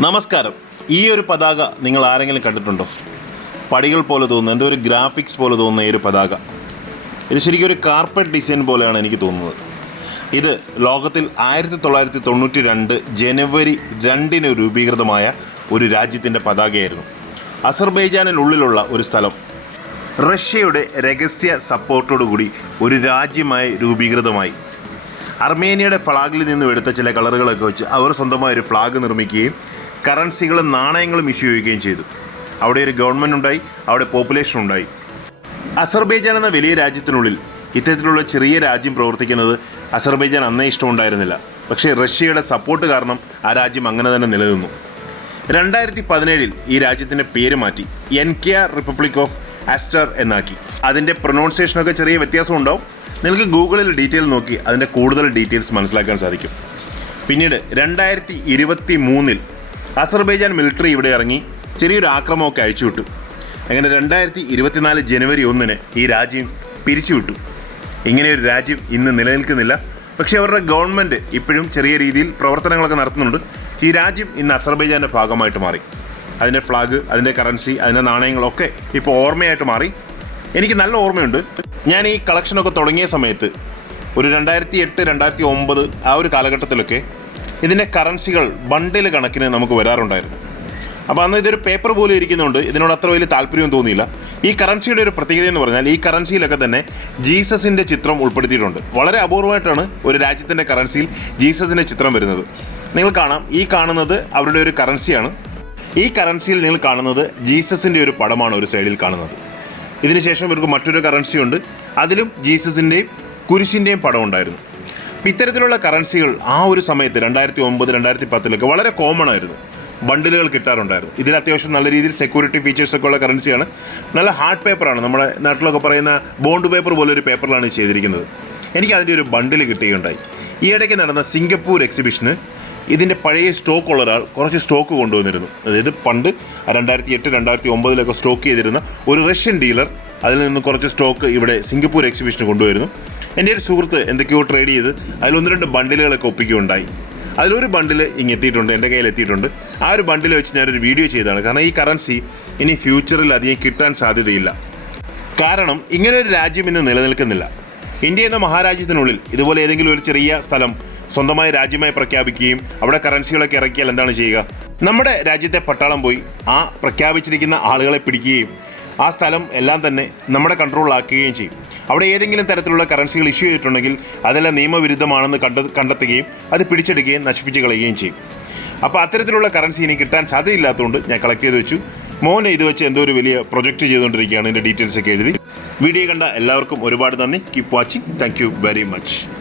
നമസ്കാരം. ഈ ഒരു പതാക നിങ്ങൾ ആരെങ്കിലും കണ്ടിട്ടുണ്ടോ? പടികൾ പോലെ തോന്നുന്നു. എന്തോ ഒരു ഗ്രാഫിക്സ് പോലെ തോന്നുന്ന ഈ ഒരു പതാക. ഇത് ശരിക്കും ഒരു കാർപ്പറ്റ് ഡിസൈൻ പോലെയാണ് എനിക്ക് തോന്നുന്നത്. ഇത് ലോകത്തിൽ ആയിരത്തി തൊള്ളായിരത്തി തൊണ്ണൂറ്റി രണ്ട് ജനുവരി രണ്ടിന് രൂപീകൃതമായ ഒരു രാജ്യത്തിന്റെ പതാകയായിരുന്നു. അസർബൈജാനിനുള്ളിലുള്ള ഒരു സ്ഥലം. റഷ്യയുടെ രഹസ്യ സപ്പോർട്ടോടുകൂടി ഒരു രാജ്യമായി രൂപീകൃതമായി. അർമേനിയയുടെ ഫ്ലാഗിൽ നിന്നും എടുത്ത ചില കളറുകളൊക്കെ വെച്ച് അവർ സ്വന്തമായ ഒരു ഫ്ലാഗ് നിർമ്മിക്കുകയും കറൻസികളും നാണയങ്ങളും ഇഷ്യൂ ചെയ്യുകയും ചെയ്തു. അവിടെ ഒരു ഗവൺമെന്റ് ഉണ്ടായി അവിടെ പോപ്പുലേഷൻ ഉണ്ടായി. അസർബൈജാൻ എന്ന വലിയ രാജ്യത്തിനുള്ളിൽ ഇത്തരത്തിലുള്ള ചെറിയ രാജ്യം പ്രവർത്തിക്കുന്നത് അസർബൈജാൻ അന്നേ ഇഷ്ടമുണ്ടായിരുന്നില്ല. പക്ഷേ റഷ്യയുടെ സപ്പോർട്ട് കാരണം ആ രാജ്യം അങ്ങനെ തന്നെ നിലനിന്നു. രണ്ടായിരത്തി പതിനേഴിൽ ഈ രാജ്യത്തിന്റെ പേര് മാറ്റി N K R republic of Aster എന്നാക്കി. അതിന്റെ പ്രൊനൗൺസിയേഷനൊക്കെ ചെറിയ വ്യത്യാസം ഉണ്ടാവും. നിങ്ങൾക്ക് ഗൂഗിളിൽ ഡീറ്റെയിൽ നോക്കി അതിന്റെ കൂടുതൽ ഡീറ്റെയിൽസ് മനസ്സിലാക്കാൻ സാധിക്കും. പിന്നീട് രണ്ടായിരത്തി ഇരുപത്തി മൂന്നിൽ അസർബൈജാൻ മിലിറ്ററി ഇവിടെ ഇറങ്ങി ചെറിയൊരു ആക്രമണമൊക്കെ അഴിച്ചുവിട്ടു. അങ്ങനെ രണ്ടായിരത്തി ഇരുപത്തിനാല് ജനുവരി ഒന്നിന് ഈ രാജ്യം പിരിച്ചുവിട്ടു. ഇങ്ങനെ ഒരു രാജ്യം ഇന്ന് നിലനിൽക്കുന്നില്ല. പക്ഷേ അവരുടെ ഗവൺമെന്റ് ഇപ്പോഴും ചെറിയ രീതിയിൽ പ്രവർത്തനങ്ങളൊക്കെ നടത്തുന്നുണ്ട്. ഈ രാജ്യം ഇന്ന് അസർബൈജാന്റെ ഭാഗമായിട്ട് മാറി. അതിന്റെ ഫ്ലാഗ് അതിന്റെ കറൻസി അതിന്റെ നാണയങ്ങളൊക്കെ ഇപ്പോൾ ഓർമ്മയായിട്ട് മാറി. എനിക്ക് നല്ല ഓർമ്മയുണ്ട്. ഞാൻ ഈ കളക്ഷനൊക്കെ തുടങ്ങിയ സമയത്ത് ഒരു രണ്ടായിരത്തി എട്ട് രണ്ടായിരത്തി ഒമ്പത് ആ ഒരു കാലഘട്ടത്തിലൊക്കെ ഇതിന്റെ കറൻസികൾ ബണ്ടിൽ കണക്കിന് നമുക്ക് വരാറുണ്ടായിരുന്നു. അപ്പോൾ അന്ന് ഇതൊരു പേപ്പർ പോലെ ഇരിക്കുന്നുണ്ട്. ഇതിനോട് അത്ര വലിയ താല്പര്യം തോന്നിയില്ല. ഈ കറൻസിയുടെ ഒരു പ്രത്യേകത എന്ന് പറഞ്ഞാൽ ഈ കറൻസിയിലൊക്കെ തന്നെ ജീസസിന്റെ ചിത്രം ഉൾപ്പെടുത്തിയിട്ടുണ്ട്. വളരെ അപൂർവമായിട്ടാണ് ഒരു രാജ്യത്തിന്റെ കറൻസിയിൽ ജീസസിന്റെ ചിത്രം വരുന്നത്. നിങ്ങൾ കാണാം. ഈ കാണുന്നത് അവരുടെ ഒരു കറൻസിയാണ് ഈ കറൻസിയിൽ നിങ്ങൾ കാണുന്നത് ജീസസിന്റെ ഒരു പടമാണ് ഒരു സൈഡിൽ കാണുന്നത്. ഇതിനുശേഷം ഇവർക്ക് മറ്റൊരു കറൻസി ഉണ്ട്. അതിലും ജീസസിന്റെയും കുരിശിന്റെയും പടം ഉണ്ടായിരുന്നു. ഇത്തരത്തിലുള്ള കറൻസികൾ ആ ഒരു സമയത്ത് രണ്ടായിരത്തി ഒമ്പത് രണ്ടായിരത്തി പത്തിലൊക്കെ വളരെ കോമൺ ആയിരുന്നു. ബണ്ടിലുകൾ കിട്ടാറുണ്ടായിരുന്നു. ഇതിൽ അത്യാവശ്യം നല്ല രീതിയിൽ സെക്യൂരിറ്റി ഫീച്ചേഴ്സ് ഒക്കെ ഉള്ള കറൻസിയാണ് നല്ല ഹാർഡ് പേപ്പറാണ് നമ്മുടെ നാട്ടിലൊക്കെ പറയുന്ന ബോണ്ട് പേപ്പർ പോലെ ഒരു പേപ്പറിലാണ് ചെയ്തിരിക്കുന്നത്. എനിക്ക് അതിന്റെ ഒരു ബണ്ടിൽ കിട്ടുകയുണ്ടായി. ഈ ഇടയ്ക്ക് നടന്ന സിംഗപ്പൂർ എക്സിബിഷന് ഇതിന്റെ പഴയ സ്റ്റോക്ക് ഉള്ള ഒരാൾ കുറച്ച് സ്റ്റോക്ക് കൊണ്ടുവന്നിരുന്നു. അതായത് പണ്ട് രണ്ടായിരത്തി എട്ട് രണ്ടായിരത്തി ഒമ്പതിലൊക്കെ സ്റ്റോക്ക് ചെയ്തിരുന്ന ഒരു റഷ്യൻ ഡീലർ അതിൽ നിന്ന് കുറച്ച് സ്റ്റോക്ക് ഇവിടെ സിംഗപ്പൂർ എക്സിബിഷന് കൊണ്ടുവരുന്നു. എന്റെ ഒരു സുഹൃത്ത് എന്തൊക്കെയോ ട്രേഡ് ചെയ്ത് അതിൽ ഒന്ന് രണ്ട് ബണ്ടിലുകളൊക്കെ ഒപ്പിക്കുകയുണ്ടായി. അതിലൊരു ബണ്ടിൽ ഇങ്ങ് എത്തിയിട്ടുണ്ട് എന്റെ കയ്യിൽ എത്തിയിട്ടുണ്ട്. ആ ഒരു ബണ്ടിൽ വെച്ച് ഞാനൊരു വീഡിയോ ചെയ്തതാണ്. കാരണം ഈ കറൻസി ഇനി ഫ്യൂച്ചറിൽ അധികം കിട്ടാൻ സാധ്യതയില്ല. കാരണം ഇങ്ങനെ ഒരു രാജ്യം ഇന്ന് നിലനിൽക്കുന്നില്ല. ഇന്ത്യ എന്ന മഹാരാജ്യത്തിനുള്ളിൽ ഇതുപോലെ ഏതെങ്കിലും ഒരു ചെറിയ സ്ഥലം സ്വന്തമായ രാജ്യമായി പ്രഖ്യാപിക്കുകയും അവിടെ കറൻസികളൊക്കെ ഇറക്കിയാൽ എന്താണ് ചെയ്യുക? നമ്മുടെ രാജ്യത്തെ പട്ടാളം പോയി ആ പ്രഖ്യാപിച്ചിരിക്കുന്ന ആളുകളെ പിടിക്കുകയും ആ സ്ഥലം എല്ലാം തന്നെ നമ്മുടെ കൺട്രോളിലാക്കുകയും ചെയ്യും. അവിടെ ഏതെങ്കിലും തരത്തിലുള്ള കറൻസികൾ ഇഷ്യൂ ചെയ്തിട്ടുണ്ടെങ്കിൽ അതെല്ലാം നിയമവിരുദ്ധമാണെന്ന് കണ്ട കണ്ടെത്തുകയും അത് പിടിച്ചെടുക്കുകയും നശിപ്പിച്ച് കളയുകയും ചെയ്യും. അപ്പോൾ അത്തരത്തിലുള്ള കറൻസി ഇനി കിട്ടാൻ സാധ്യതയില്ലാത്തതുകൊണ്ട് ഞാൻ കളക്ട് ചെയ്ത് വെച്ചു. മോനെ ഇത് വെച്ച് എന്തോ ഒരു വലിയ പ്രൊജക്റ്റ് ചെയ്തുകൊണ്ടിരിക്കുകയാണ്. ഇതിന്റെ ഡീറ്റെയിൽസ് ഒക്കെ എഴുതി. വീഡിയോ കണ്ട എല്ലാവർക്കും ഒരുപാട് നന്ദി. Keep watching thank very much